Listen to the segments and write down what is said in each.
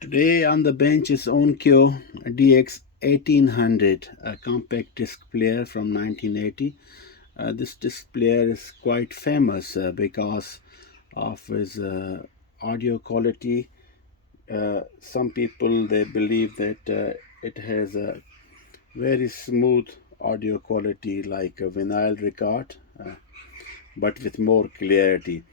Today on the bench is Onkyo DX 1800, a compact disc player from 1980. This disc player is quite famous because of his audio quality. Some people they believe that it has a very smooth audio quality like a vinyl record, but with more clarity.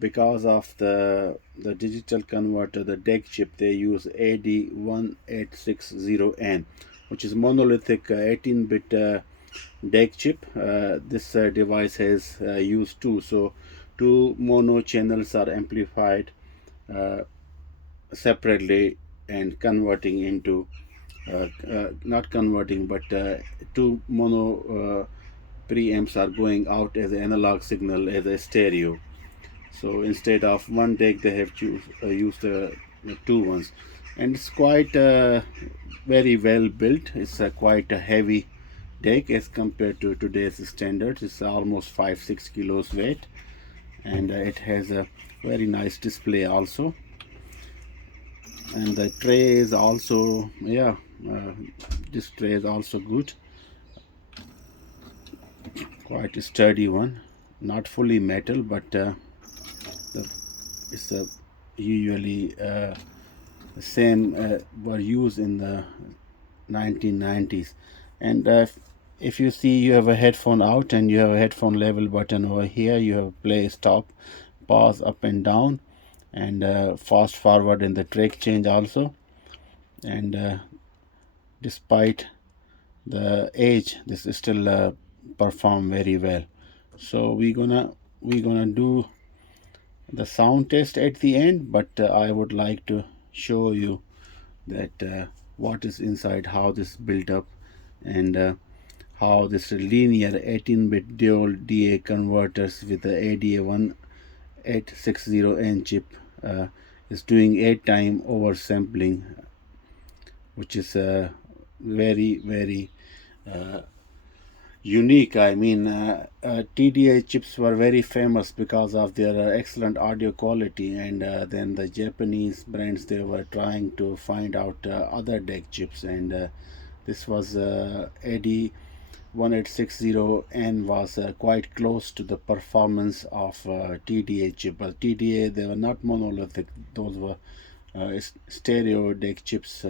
Because of the digital converter, the DEC chip, they use AD1860N, which is monolithic 18-bit DEC chip. This device has used two, so two mono channels are amplified uh, separately and converting into not converting, but two mono preamps are going out as an analog signal as a stereo. So instead of one deck, they have used two ones, and it's quite very well built. It's quite a heavy deck as compared to today's standards. It's almost 5-6 kilos weight, and it has a very nice display also. And the tray is also this tray is also good, quite a sturdy one, not fully metal, but it's a usually the same were used in the 1990s. And if you see, you have a headphone out and you have a headphone level button over here. You have play, stop, pause, up and down, and fast forward in the track change also. And despite the age, this is still perform very well. So we're gonna do the sound test at the end, but I would like to show you that what is inside, how this built up, and how this linear 18-bit dual DA converters with the ADA1860N chip is doing 8-time oversampling, which is very unique. I mean, TDI chips were very famous because of their excellent audio quality, and then the Japanese brands, they were trying to find out other DEC chips, and this was AD1860N was quite close to the performance of TDA chip. But TDA, they were not monolithic; those were stereo DEC chips.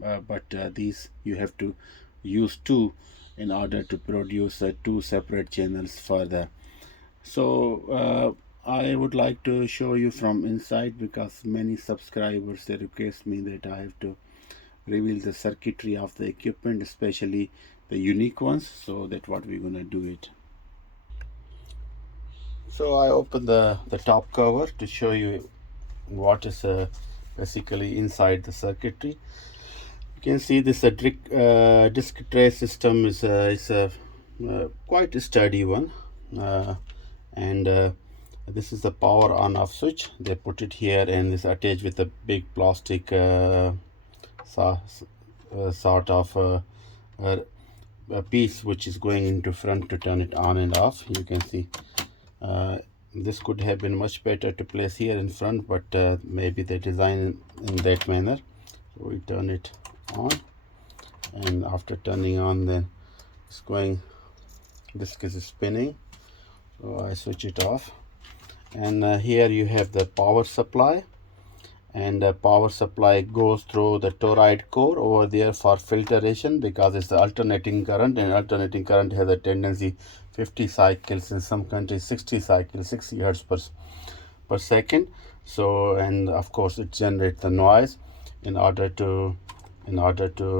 But these you have to use two in order to produce two separate channels further. So I would like to show you from inside, because many subscribers they request me that I have to reveal the circuitry of the equipment, especially the unique ones. So that's what we're gonna do it. So I open the top cover to show you what is basically inside the circuitry. You can see this disc tray system is a quite a sturdy one, and this is the power on off switch. They put it here and it's attached with a big plastic sort of a piece which is going into front to turn it on and off. You can see this could have been much better to place here in front, but maybe they design in that manner. So we turn it on, and after turning on, then it's going, disc is spinning, so I switch it off. And here you have the power supply, and the power supply goes through the toroid core over there for filtration, because it's the alternating current, and alternating current has a tendency 50 cycles, in some countries 60 cycles, 60 hertz per second. So, and of course it generates the noise. In order to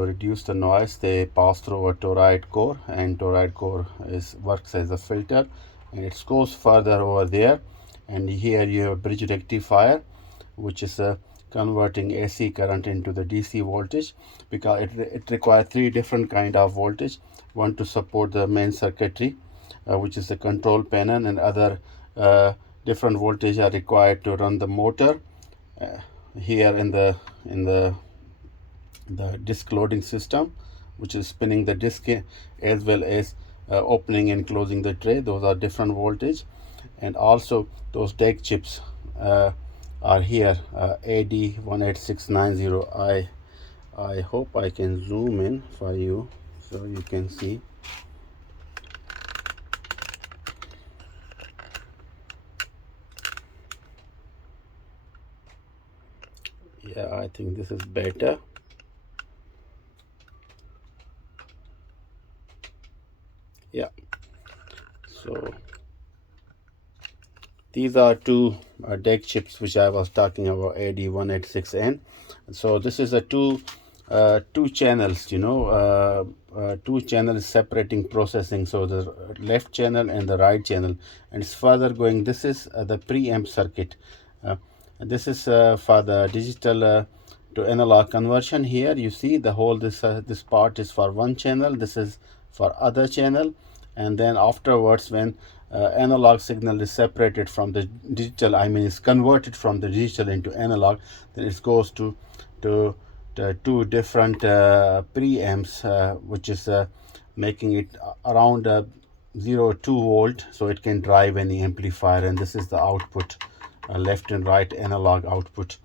reduce the noise, they pass through a toroid core, and toroid core works as a filter, and it goes further over there. And here you have a bridge rectifier, which is converting AC current into the DC voltage, because it requires three different kind of voltage. One to support the main circuitry, which is the control panel, and other different voltage are required to run the motor. Here in the disc loading system, which is spinning the disc, as well as opening and closing the tray. Those are different voltage. And also those DEC chips, are here, AD18690. I hope I can zoom in for you so you can see. Yeah, I think this is better. Yeah, so these are two DEC chips which I was talking about, AD186N. So this is a two channels, two channels separating processing. So the left channel and the right channel, and it's further going. This is the preamp circuit. Uh, this is for the digital to analog conversion. Here you see the whole this part is for one channel. This is for other channel, and then afterwards when analog signal is separated from the digital, I mean it's converted from the digital into analog, then it goes to two different preamps, which is making it around 0 2 volt, so it can drive any amplifier. And this is the output, left and right analog output.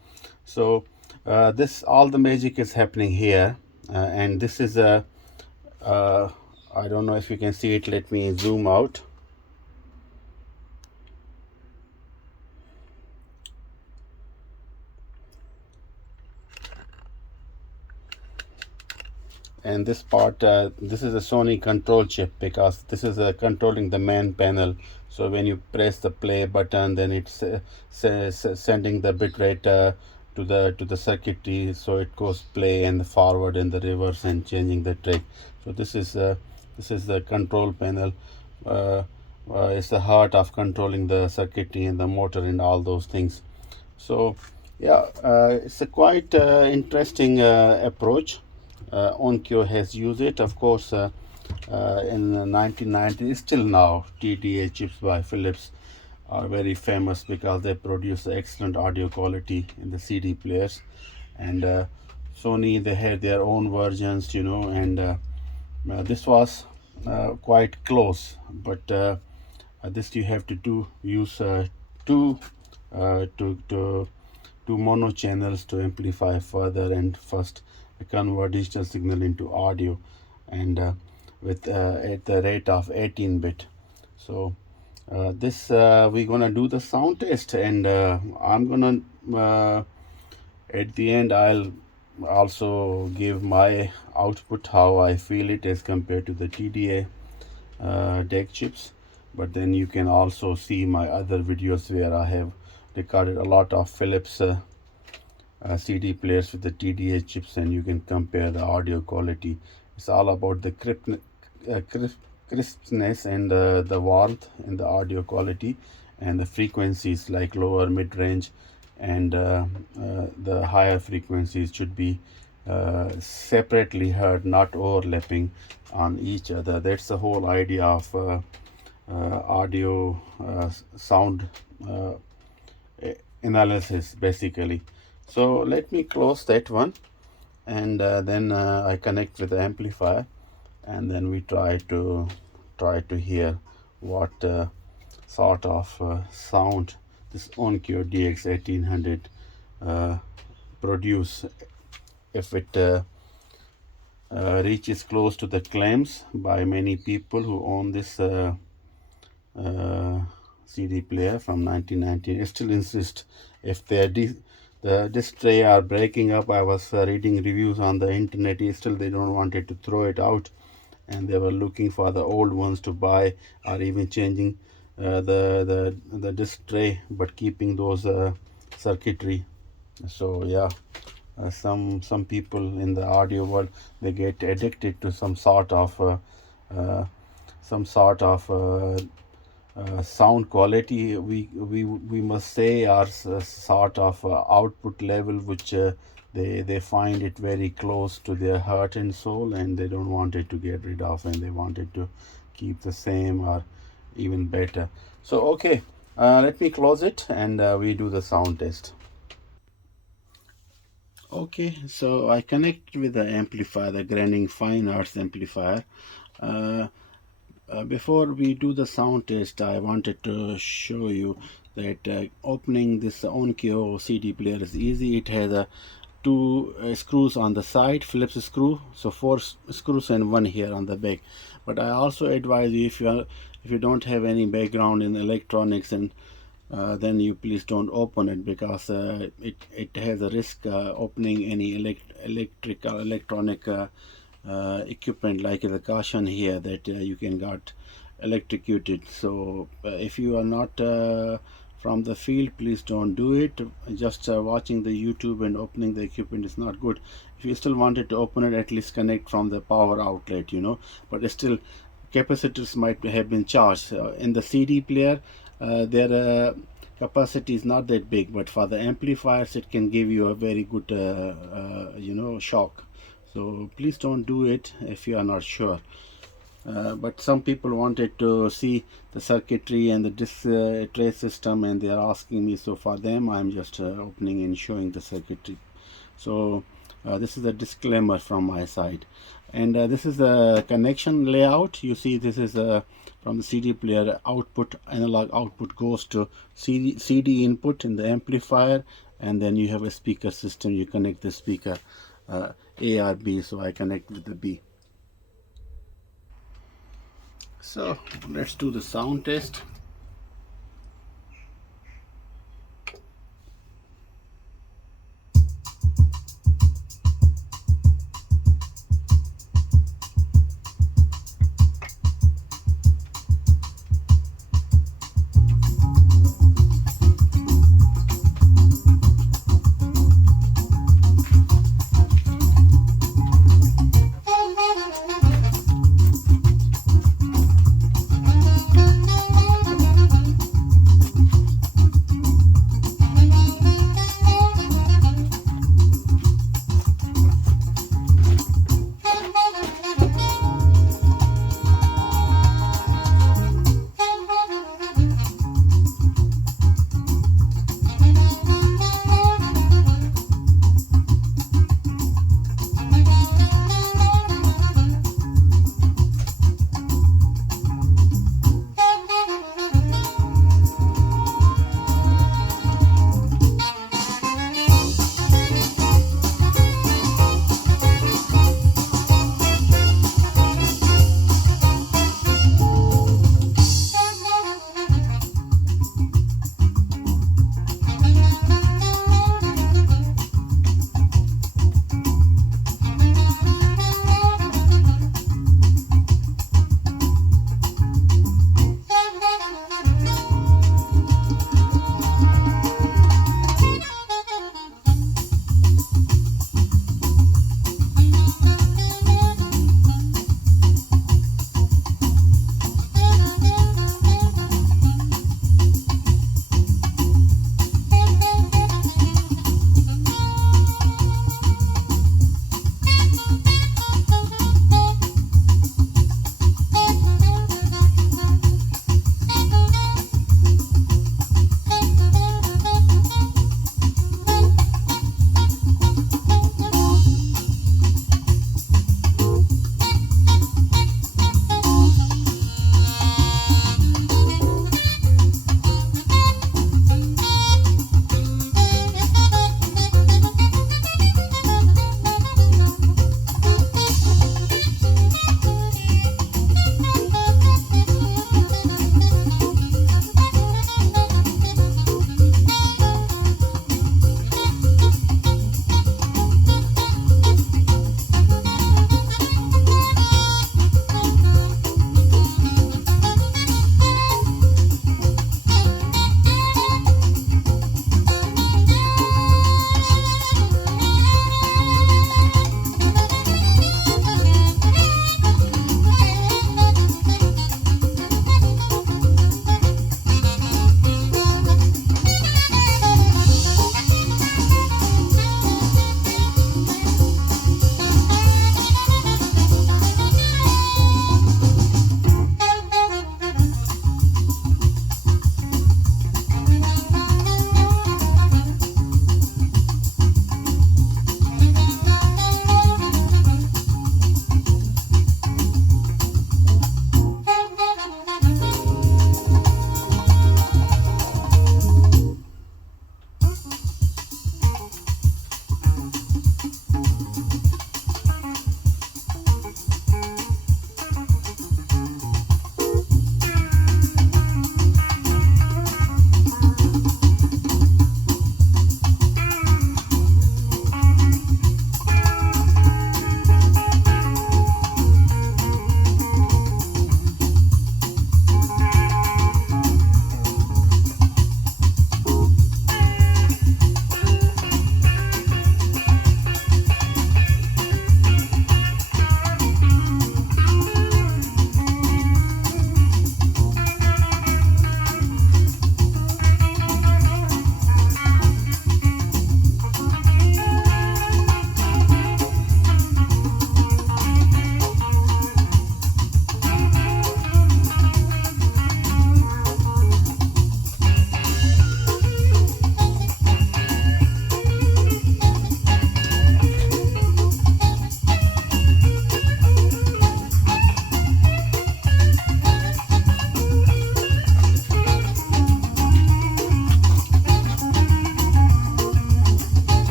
So this all the magic is happening here, and this is a I don't know if you can see it. Let me zoom out. And this part, this is a Sony control chip, because this is controlling the main panel. So when you press the play button, then it's sending the bitrate to the circuitry, so it goes play and the forward and the reverse and changing the track. So this is the control panel. uh, it's the heart of controlling the circuitry and the motor and all those things. So yeah, it's a quite interesting approach. Onkyo has used it, of course, in the 1990s. Still now, TDA chips by Philips are very famous because they produce excellent audio quality in the CD players. And Sony, they had their own versions, and this was quite close. But this you have to use two two mono channels to amplify further, and first convert digital signal into audio, and with at the rate of 18-bit. So this we're gonna do the sound test, and I'm gonna at the end I'll also give my output, how I feel it as compared to the TDA DEC chips. But then you can also see my other videos where I have recorded a lot of Philips CD players with the TDA chips, and you can compare the audio quality. It's all about the crispness and the warmth in the audio quality, and the frequencies like lower, mid range, and the higher frequencies should be separately heard, not overlapping on each other. That's the whole idea of audio sound analysis, basically. So let me close that one, and then I connect with the amplifier, and then we try to hear what sort of sound this Onkyo DX1800 produce, if it reaches close to the claims by many people who own this CD player from 1990. I still insist, if the disc tray are breaking up. I was reading reviews on the internet. Still, they don't want it to throw it out, and they were looking for the old ones to buy, or even changing the disc tray, but keeping those circuitry. So yeah, some people in the audio world, they get addicted to uh, some sort of sound quality, we must say, or sort of output level, which they find it very close to their heart and soul, and they don't want it to get rid of, and they want it to keep the same or even better. So okay, let me close it, and we do the sound test. Okay, so I connect with the amplifier, the Graining Fine Arts amplifier. uh, Before we do the sound test, I wanted to show you that opening this Onkyo CD player is easy. It has two screws on the side, Phillips screw, so four screws and one here on the back. But I also advise you, if you don't have any background in electronics, and then you please don't open it, because it has a risk opening any electronic equipment, like the caution here that you can got electrocuted. So if you are not from the field, please don't do it. Just watching the YouTube and opening the equipment is not good. If you still wanted to open it, at least connect from the power outlet, but still capacitors might have been charged. In the CD player, their capacity is not that big, but for the amplifiers it can give you a very good shock. So please don't do it if you are not sure. But some people wanted to see the circuitry and the disc tray system, and they are asking me, so for them I'm just opening and showing the circuitry. So this is a disclaimer from my side. And this is the connection layout. You see, this is from the CD player output, analog output goes to CD input in the amplifier, and then you have a speaker system. You connect the speaker A or B, so I connect with the B. So let's do the sound test.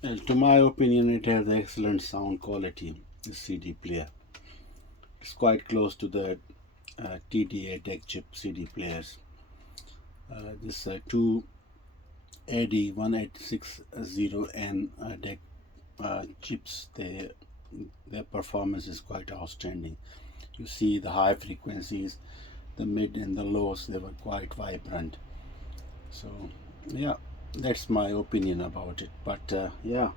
Well, to my opinion, it has excellent sound quality. This CD player, it's quite close to the TDA deck chip CD players. This two AD1860N deck chips, their performance is quite outstanding. You see the high frequencies, the mid and the lows, they were quite vibrant. So yeah, that's my opinion about it. But yeah,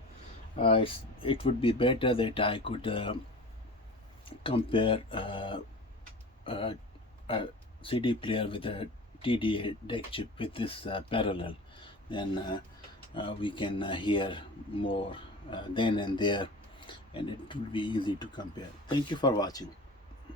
it would be better that I could compare a CD player with a TDA deck chip with this parallel. Then we can hear more then and there, and it will be easy to compare. Thank you for watching.